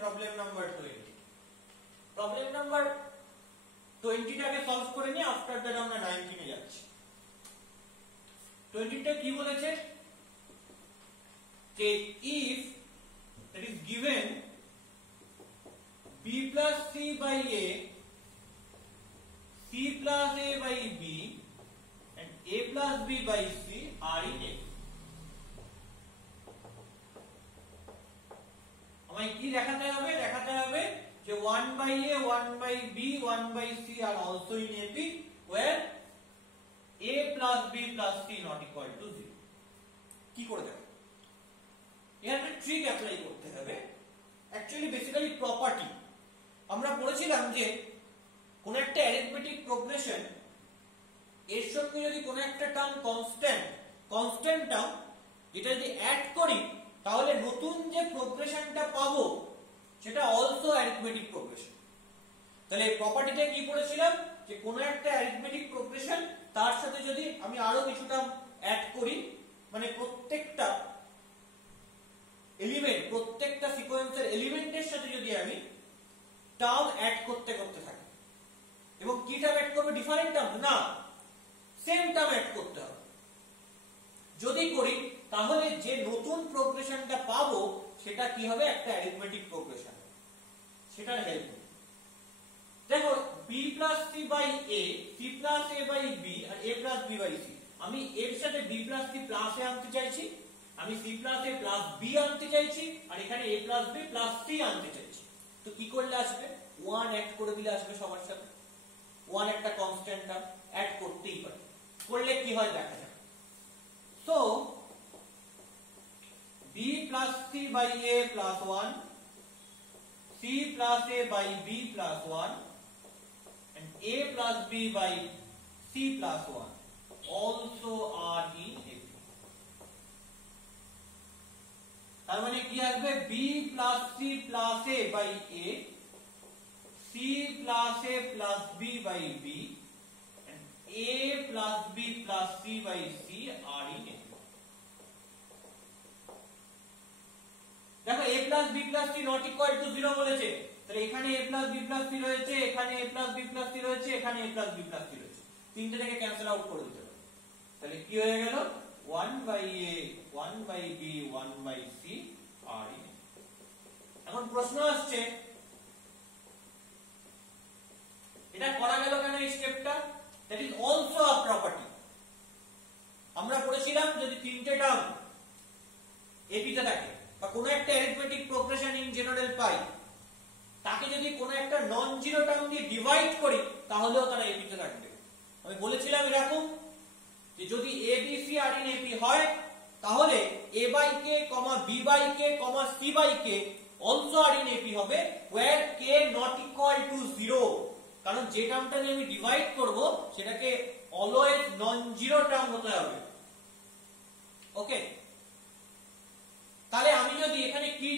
Problem number 20। Problem number 20 টাকে solve করে নিয়ে আফটার দ্যাট আমরা 19 এ যাচ্ছি। 20 টা কি বলেছে যে if that is given b plus c by a, c plus a by b and a plus b by c are in a, আমায় কি দেখাতে হবে? দেখাতে হবে যে 1 by a, 1 by b, 1 by c are also in AP where a plus b plus c not equal to 0। কি করে দেখাবো? এর একটা ট্রিক অ্যাপ্লাই করতে হবে। অ্যাকচুয়ালি বেসিক্যালি প্রপার্টি আমরা পড়েছিলাম যে কোন একটা অ্যারিথমেটিক প্রোগ্রেশন এর সঙ্গে যদি কোন একটা টার্ম কনস্ট্যান্ট টার্ম যেটা যদি অ্যাড করি তাহলে নতুন যে প্রোগ্রেশনটা পাবো সেটা অলসো অ্যারিথমেটিক প্রোগ্রেশন। তাহলে এই প্রপার্টিটা কি পড়েছিলাম যে কোন একটা অ্যারিথমেটিক প্রোগ্রেশন তার সাথে যদি আমি আরো কিছু টার্ম অ্যাড করি, মানে প্রত্যেকটা এলিমেন্ট, প্রত্যেকটা সিকোয়েন্সের এলিমেন্টের সাথে যদি আমি টার্ম অ্যাড করতে থাকি, এবং কি টার্ম অ্যাড করব? ডিফারেন্ট টার্ম না, সেম টার্ম অ্যাড করতে হবে। যদি করি তাহলে যে নতুন প্রোগ্রেশনটা পাবো সেটা কি হবে? একটা অ্যারিথমেটিক প্রোগ্রেশন। সেটার হেল্প দেখো b plus c by a, c plus a by b আর a plus b by c, আমি এর সাথে b plus c plus a আনতে চাইছি, আমি c plus a plus b আনতে চাইছি, আর এখানে a plus b plus c আনতে চাইছি। তো কি করলে আসবে? 1 অ্যাড করে দিলে আসবে সবার সাথে। 1 একটা কনস্ট্যান্ট টার্ম অ্যাড করতেই পারি, করলে কি হয় দেখা যাক। So b plus c by a plus 1, c plus a by b plus 1 and a plus b by c plus 1 also are in AP। তার মানে কি আসবে? b plus c plus a by a, c plus a plus b by b and a plus b plus c by c are in AP। দেখো a plus b plus c not equal to 0 বলেছে, তাহলে এখানে a plus b plus c রয়েছে, এখানে a plus b plus c রয়েছে, এখানে a plus b plus c রয়েছে, তিনটে থেকে ক্যান্সেল আউট করে দিতে হবে। তাহলে কি হয়ে গেল? 1 by a, 1 by b, 1 by c are in A। এখন প্রশ্ন আসছে এটা করা গেল কেন এই স্টেপটা? That is also a property. আমরা পড়েছিলাম যদি তিনটে টার্ম এপিতে থাকে বা কোন একটা অ্যারিথমেটিক প্রোগ্রেশন ইন জেনারেল পাই, তাকে যদি কোন একটা নন জিরো টার্ম দিয়ে ডিভাইড করি তাহলেও তারা এপিতে থাকবে। আমি বলেছিলাম এরকম যে যদি a b c are in AP হয় তাহলে a by k, b by k, c by k also are in AP হবে where k not equal to 0। কারণ যে টার্মটা নিয়ে আমি ডিভাইড করব সেটাকে অলওয়েজ নন জিরো টার্ম হতে হবে। ওকে, তাহলে আমি যদি এখানে কি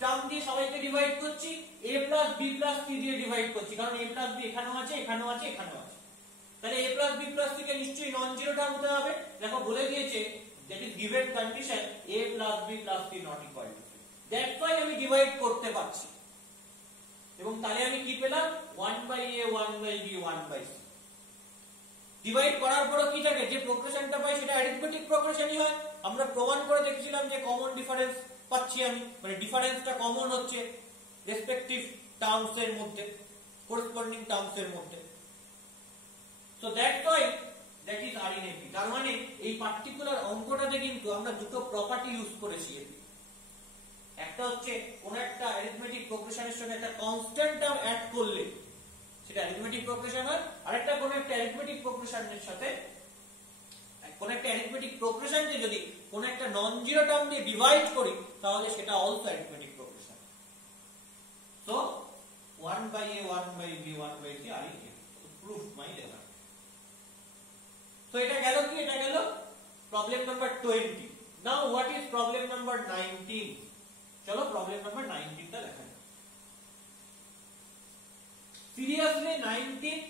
টার্ম দিয়ে সবাইকে ডিভাইড করছি? a plus b plus c দিয়ে ডিভাইড করছি, কারণ a plus b এখানেও আছে, এখানেও আছে, এখানেও আছে। তাহলে a plus b plus c কে নিশ্চয়ই নন জিরো টার্ম হতে হবে। দেখো বলে দিয়েছে that is given condition a plus b plus c not equal to 0, that's why আমি ডিভাইড করতে পারছি। এবং তাহলে আমি কি পেলাম? 1 by a, 1 by b, 1 by c। Divide করার পর কি থাকে? যে প্রোগ্রেশনটা পাই সেটা অ্যারিথমেটিক প্রোগ্রেশনই হয়। আমরা প্রমাণ করে দেখেছিলাম যে কমন ডিফারেন্স পাচ্ছি আমি, মানে ডিফারেন্সটা কমন হচ্ছে রেসপেক্টিভ টার্মস এর মধ্যে, করেসপন্ডিং টার্মস এর মধ্যে। So that's why that is are in AP. তার মানে এই পার্টিকুলার অঙ্কটাতে কিন্তু আমরা দুটো প্রপার্টি ইউজ করেছি। একটা হচ্ছে কোন একটা অ্যারিথমেটিক প্রোগ্রেশনের সঙ্গে একটা কনস্ট্যান্ট টার্ম অ্যাড করলে সেটা অ্যারিথমেটিক প্রোগ্রেশন হয়, আর একটা কোন একটা অ্যারিথমেটিক প্রোগ্রেশনের সাথে কোন একটা অ্যারিথমেটিক প্রোগ্রেশনকে যদি কোন একটা নন জিরো টার্ম দিয়ে ডিভাইড করি তাহলে সেটা also arithmetic progression. So 1 by a, 1 by b, 1 by c are in A। Proof my level. So এটা গেল কি? এটা গেল problem number 20। Now what is problem number 19? চলো প্রবলেম নাম্বার 19 টা দেখা যাক। Seriously, 19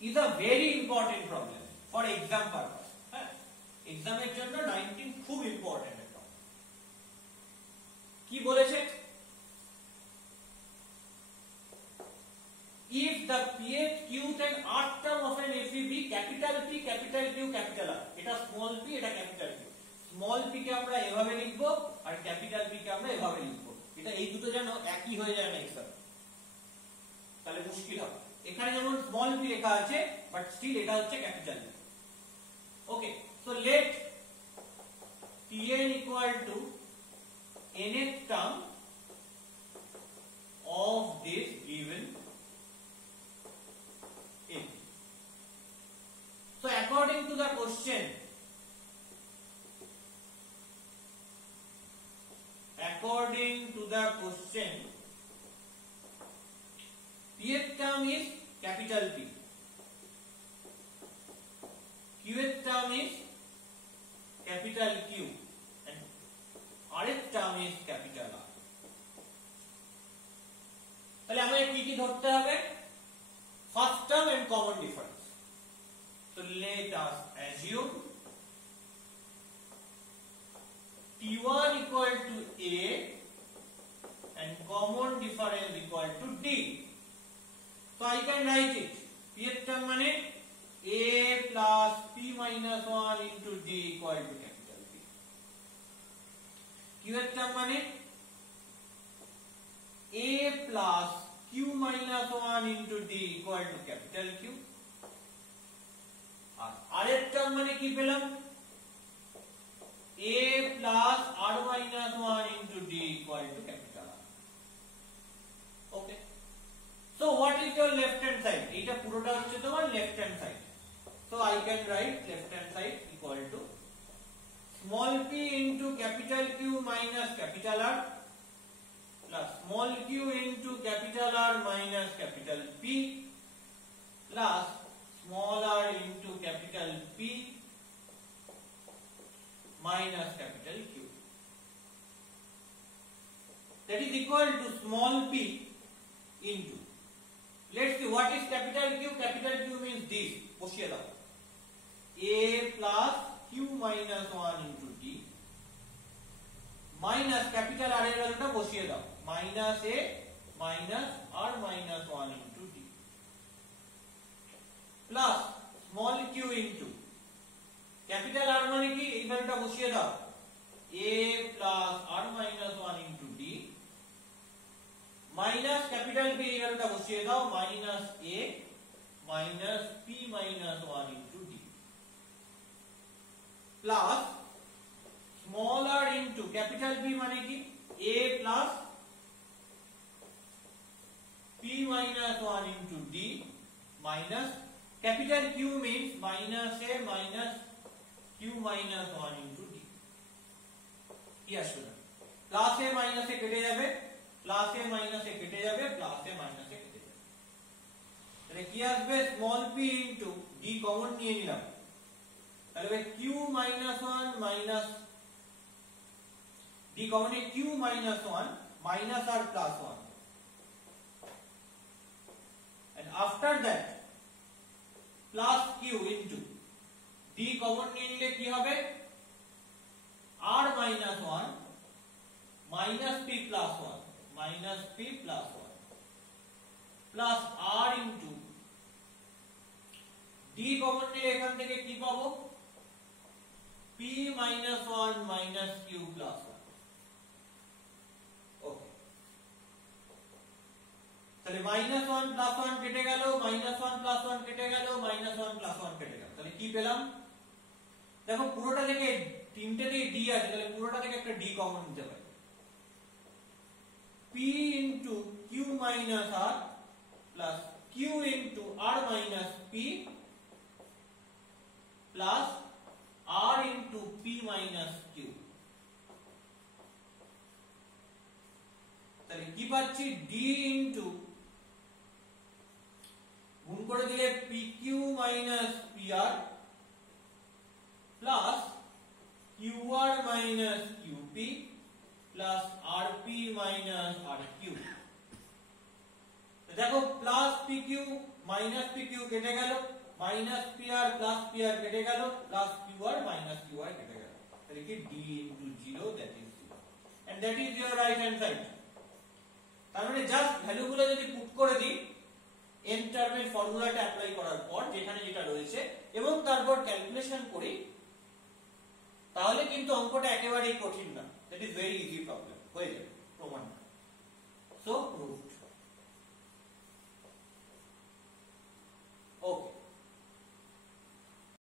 is a very important problem for exam purpose. এক্সামের জন্য 19 খুব ইম্পর্টেন্ট একটা। কি বলেছে? written r term of an FEB capital P capital Q capital R, এটা small p এটা capital Q, small p কে আমরা এভাবে লিখব আর capital P কে আমরা এভাবে লিখব, এটা এই দুটো যেন একই হয়ে যায় না এক্সাম, তাহলে মুশকিল হবে। এখানে যেমন small p লেখা আছে বাট স্টিল এটা হচ্ছে capital P। Okay, so let Tn equal to nth term of this given A. So according to the question, pth term is capital P, qth term is capital Q, and rth term is capital R. তাহলে আমাদের কি কি ধরতে হবে? First term and common difference. So let us assume T1 equal to A and common difference equal to D. So I can write it. Pth term মানে A plus P minus 1 into D equal to capital P. Qth term মানে A plus Q minus 1 into D equal to capital Q. R rth term মানে কি পেলাম? A plus R minus 1 into D equal to capital R. Okay. So what is your left hand side? এটা পুরোটা হচ্ছে তোমার left hand side. So I can write left hand side equal to small p into capital Q minus capital R plus small q into capital R minus capital P plus small r into capital P minus capital Q. That is equal to small p into, let's see what is capital Q. Capital Q means this, বসিয়ে দাও, A plus Q minus 1 into D minus capital R এর ভ্যালুটা বসিয়ে দাও, minus A minus R minus 1 into D plus small q into capital R মানে কি, এই ভ্যালুটা বসিয়ে দাও, A plus R minus 1 into D minus capital P, এই ভ্যালুটা বসিয়ে দাও, minus A minus P minus 1 into D plus small r into capital P মানে কি, A plus P minus 1 into D minus capital Q means minus A minus Q minus 1 into D. কি আসবে না, plus A minus A কেটে যাবে, plus A minus A কেটে যাবে, plus A minus A কেটে যাবে, তাহলে কি আসবে, small p into D common নিয়ে নিলাম, তাহলে Q minus 1 minus D common এ Q minus 1 minus R plus 1, and after that plus Q into D common নিয়ে নিলে কি হবে, R minus 1 minus P plus 1 minus P plus 1 plus R into D common নিলে এখান থেকে কি পাবো, P minus 1 minus Q plus 1. ওকে, তাহলে minus 1 plus 1 কেটে গেল, minus 1 plus 1 কেটে গেল, minus 1 plus 1 কেটে গেল, তাহলে কি পেলাম, দেখো পুরোটা থেকে তিনটেতেই D আছে, তাহলে পুরোটা থেকে একটা D কমন নিতে পারি, P into Q minus R plus Q into R minus P plus R into P minus Q, তাহলে কি পাচ্ছি, D into গুণ করে দিলে PQ minus PR plus QR minus QP plus RP minus RQ। তো দেখো প্লাস PQ minus PQ কেটে গেল, minus PR plus PR কেটে গেল, plus QR minus QR কেটে গেল, তাহলে কি D into 0, that is 0, and that is your right hand side। তার মানে জাস্ট ভ্যালুগুলো যদি পুট করে দিই n টার্মের ফর্মুলাটা অ্যাপ্লাই করার পর যেখানে যেটা রয়েছে এবং তারপর ক্যালকুলেশন করি, তাহলে কিন্তু অঙ্কটা একেবারেই কঠিন না। That is very easy problem, হয়ে যাবে প্রমাণ। So proved.